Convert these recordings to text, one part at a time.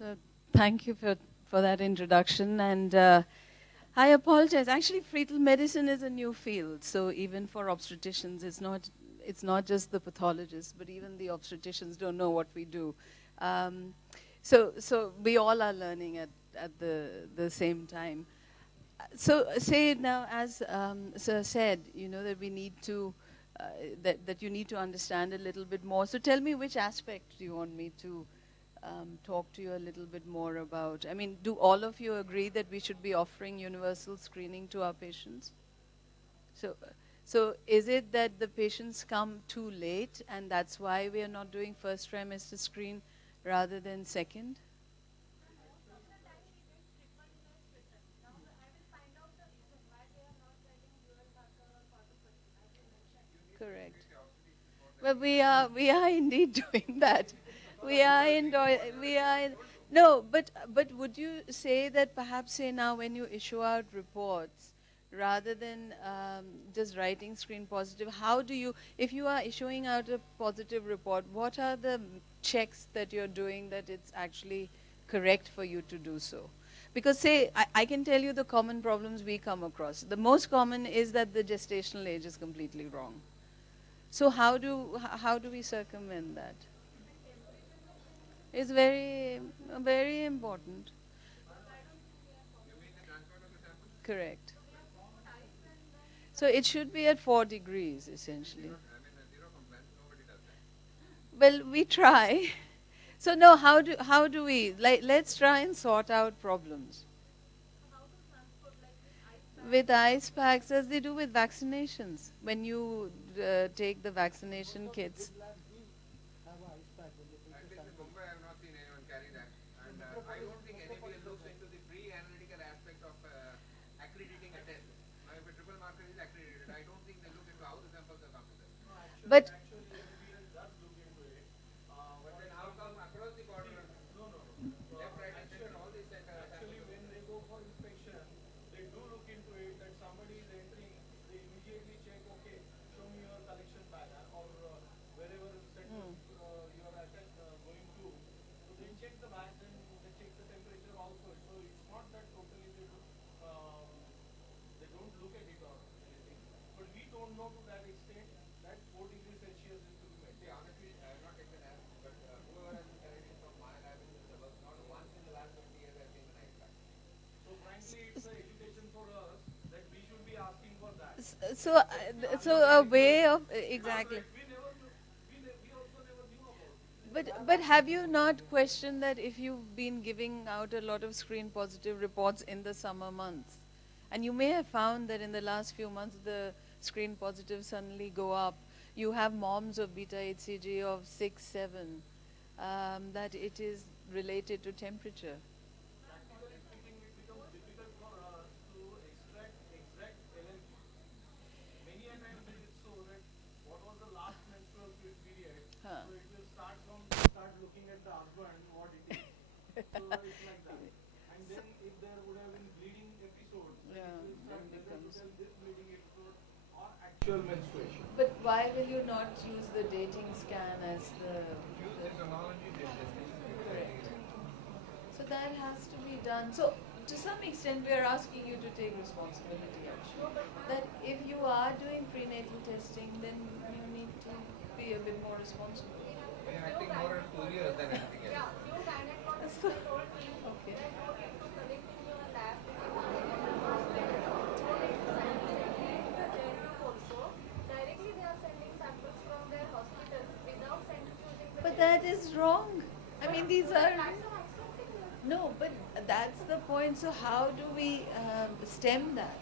So thank you for that introduction. And I apologize. Actually, fetal medicine is a new field. So even for obstetricians, it's not just the pathologists, but even the obstetricians don't know what we do. Um, so we all are learning at the same time. So say now, as Sir said, that we need to, that you need to understand a little bit more. So tell me, which aspect do you want me to talk to you a little bit more about? I mean, do all of you agree that we should be offering universal screening to our patients? So, so is it that the patients come too late and that's why we are not doing first trimester screen rather than second? Correct. Well, we are indeed doing that. We are no, but would you say that perhaps say now when you issue out reports, rather than just writing screen positive, how do you, if you are issuing out a positive report, what are the checks that you're doing that it's actually correct for you to do so? Because say, I can tell you the common problems we come across. The most common is that the gestational age is completely wrong. So how do we circumvent that? It's very important. Correct. So it should be at 4 degrees essentially. Well, we try. So no, how do we, like, let's try and sort out problems with ice packs as they do with vaccinations. When you take the vaccination kits. But so a way of exactly. But have you not questioned that if you've been giving out a lot of screen positive reports in the summer months, and you may have found that in the last few months the screen positives suddenly go up. You have moms of beta HCG of 6, 7, that it is related to temperature. Huh. Yeah, then becomes. But why will you not use the dating scan as the correct? So that has to be done. So to some extent, we are asking you to take responsibility. Actually, that if you are doing prenatal testing, then you need to be a bit more responsible. So, okay. But that is wrong. I mean, these are. No, but that's the point. So how do we stem that?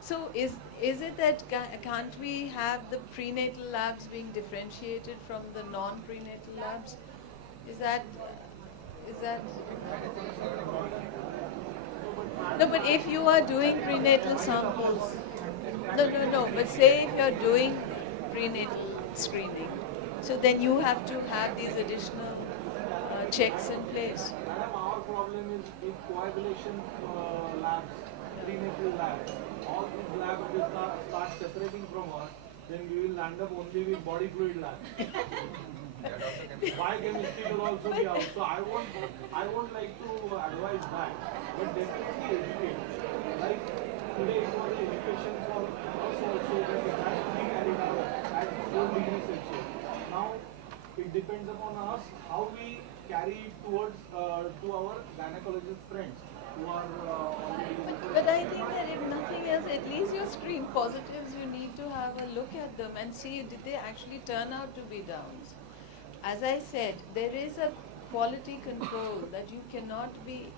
So is it that can't we have the prenatal labs being differentiated from the non-prenatal labs? Is that is that no? But if you are doing prenatal samples, no. But say if you're doing prenatal screening, so then you have to have these additional checks in place. Madam, our problem is in coagulation labs, prenatal labs. All these labs will start separating from us, then we will end up only with body fluid labs. biochemistry will also be out. So I won't like to advise that, but definitely educate. Like today it was an education for us also that it has to be carried out at 4 degrees Celsius. Now it depends upon us how we carry it towards to our gynecologist friends who are already. But I think that if nothing else, at least your screen positives, you need to have a look at them and see did they actually turn out to be downs. As I said, there is a quality control that you cannot be.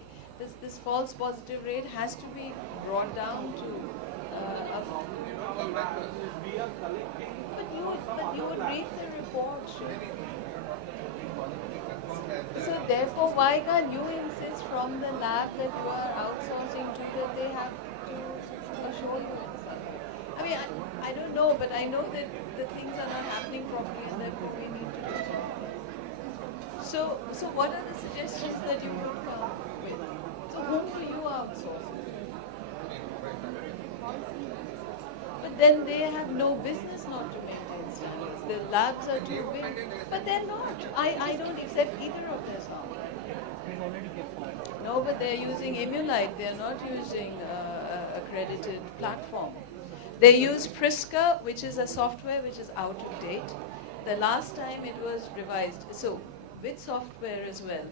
This false positive rate has to be brought down to. We are collecting. But you would read the report. So therefore, why can't you insist from the lab that you are outsourcing to that they have to assure you it's something? I mean, I don't know, but I know that the things are not happening properly, and therefore we need to do something. So what are the suggestions that you would come with? So whom do you outsource? But then they have no business not to maintain standards. The labs are too big. But they're not. I don't accept either of their sound. No, but they're using Imulite. They're not using accredited platform. They use Priska, which is a software which is out of date. The last time it was revised. So with software as well,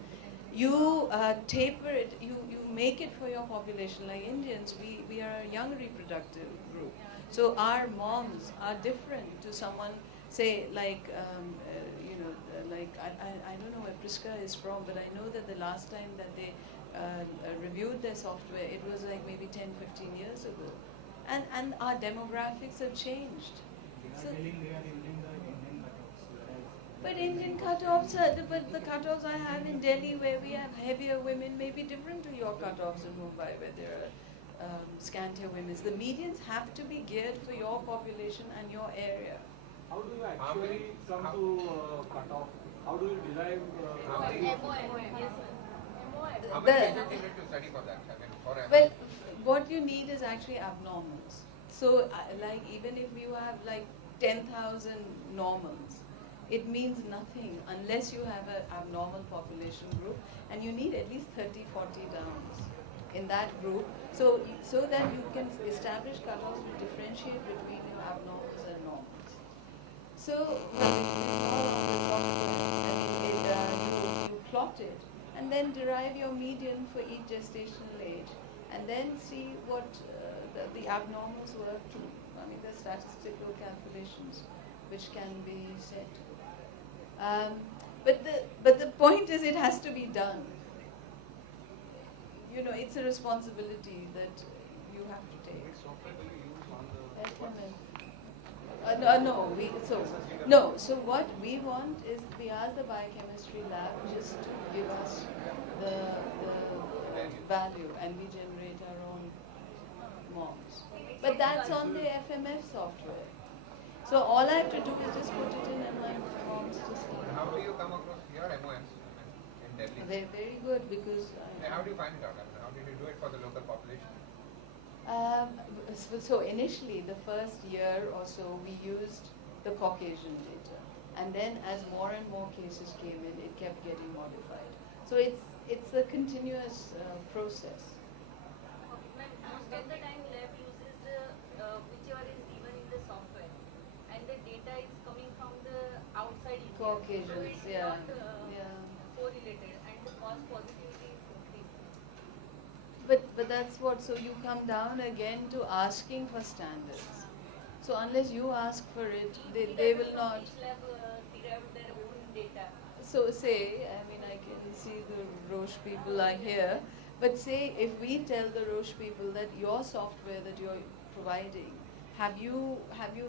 you taper it, you make it for your population. Like Indians, we are a young reproductive group. So our moms are different to someone, say, like, I don't know where Priska is from, but I know that the last time that they reviewed their software, it was like maybe 10, 15 years ago. And our demographics have changed. So, but Indian cutoffs but the cutoffs I have in Delhi where we have heavier women may be different to your cutoffs in Mumbai where there are scantier women. The medians have to be geared for your population and your area. How do you actually come to cutoff? How do you derive? How many agents you need to study for that? I mean, for well, what you need is actually abnormals. So, like, even if you have like 10,000 normals, it means nothing unless you have an abnormal population group, and you need at least 30, 40 downs in that group, so that you can establish cutoffs to differentiate between your abnormals and normals. So, you plot it, and then derive your median for each gestational age, and then see what the abnormals were to. I mean, there's statistical calculations which can be set. But the point is, it has to be done. You know, it's a responsibility that you have to take. So what we want is we ask the biochemistry lab just to give us the value, and we generate our own moms. But that's on the FMF software. So all I have to do is just put it in and my moms just. how do you come across your MOMs in Delhi? They're very good because. How do you find it out? I mean, how did you do it for the local population? So initially, the first year or so, we used the Caucasian data, and then as more and more cases came in, it kept getting modified. So it's a continuous process. Most of the time, lab uses whichever is given in the software, and the data is coming from the outside India. Caucasians, so it's yeah. not correlated, and the false positivity is increasing. But that's what, so you come down again to asking for standards. So unless you ask for it, they will not. Each lab derived their own data. So say, I mean, I can see the Roche people are here, but say if we tell the Roche people that your software that you're providing, have you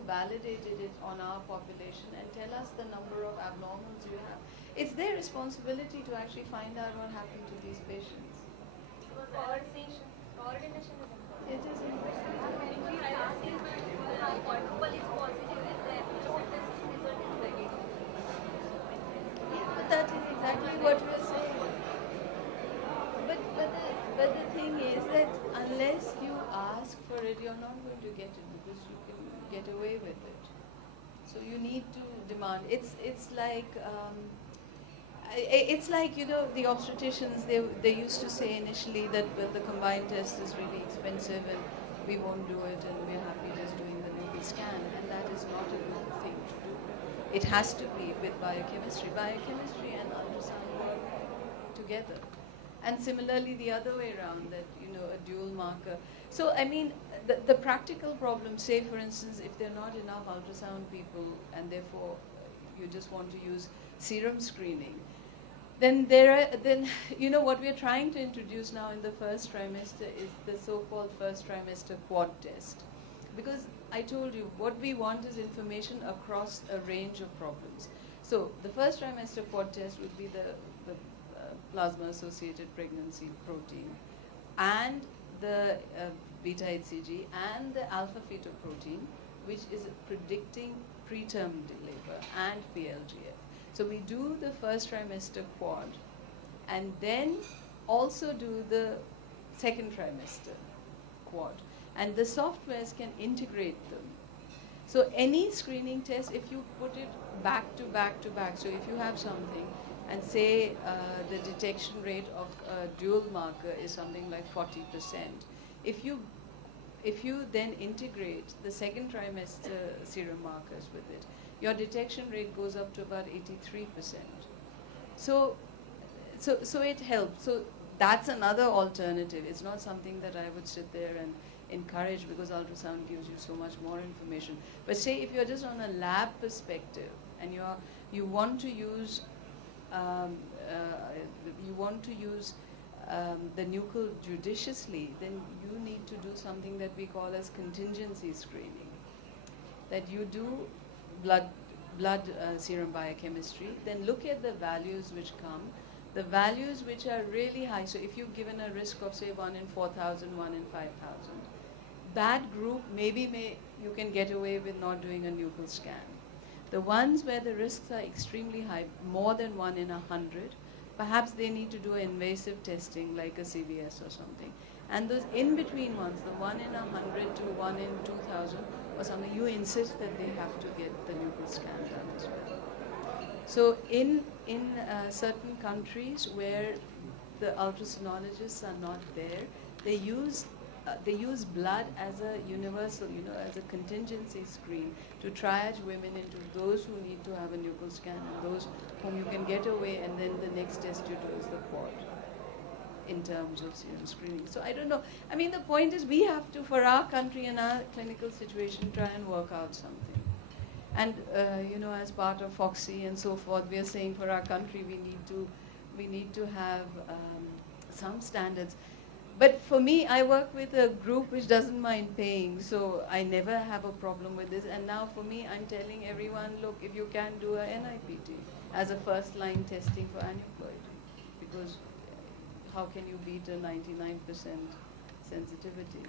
validated it on our population and tell us the number of abnormals you have? It's their responsibility to actually find out what happened to these patients. Coordination is important. It is important. Because I have seen quadruple is positive and the result is negative. Yeah, but that is exactly what we're saying. But the thing is that unless you ask for it, you're not going to get it because you can get away with it. So you need to demand. It's like it's like, you know, the obstetricians, they used to say initially that, well, the combined test is really expensive and we won't do it and we're happy just doing the nuclear scan, and that is not a good thing to do. It has to be with biochemistry. Biochemistry and ultrasound work together. And similarly, the other way around, that, you know, a dual marker. So, I mean, the practical problem, say, for instance, if there are not enough ultrasound people and therefore you just want to use serum screening, then you know, what we're trying to introduce now in the first trimester is the so-called first trimester quad test. Because I told you, what we want is information across a range of problems. So the first trimester quad test would be the plasma-associated pregnancy protein, and the beta HCG, and the alpha-fetoprotein, which is predicting preterm labor, and PLGF. So we do the first trimester quad, and then also do the second trimester quad. And the softwares can integrate them. So any screening test, if you put it back to back to back, so if you have something, and say the detection rate of a dual marker is something like 40%, if you then integrate the second trimester serum markers with it, your detection rate goes up to about 83%. So it helps. So that's another alternative. It's not something that I would sit there and encourage, because ultrasound gives you so much more information. But say if you're just on a lab perspective and you want to use the nuchal judiciously, then you need to do something that we call as contingency screening. That you do blood serum biochemistry, then look at the values which come, the values which are really high. So if you've given a risk of, say, 1 in 4,000, 1 in 5,000, that group you can get away with not doing a nuchal scan. The ones where the risks are extremely high, more than 1 in 100, perhaps they need to do invasive testing like a CVS or something. And those in-between ones, the 1 in 100 to 1 in 2,000 or something, you insist that they have to get the nuchal scan done as well. So in certain countries where the ultrasonologists are not there, they use blood as a universal, you know, as a contingency screen to triage women into those who need to have a nuchal scan and those whom you can get away, and then the next test you do is the quad in terms of serum screening. So I don't know. I mean, the point is we have to, for our country and our clinical situation, try and work out something. And you know, as part of FOXY and so forth, we are saying for our country we need to have some standards. But for me, I work with a group which doesn't mind paying, so I never have a problem with this. And now for me, I'm telling everyone, look, if you can do a NIPT as a first-line testing for aneuploidy, because how can you beat a 99% sensitivity?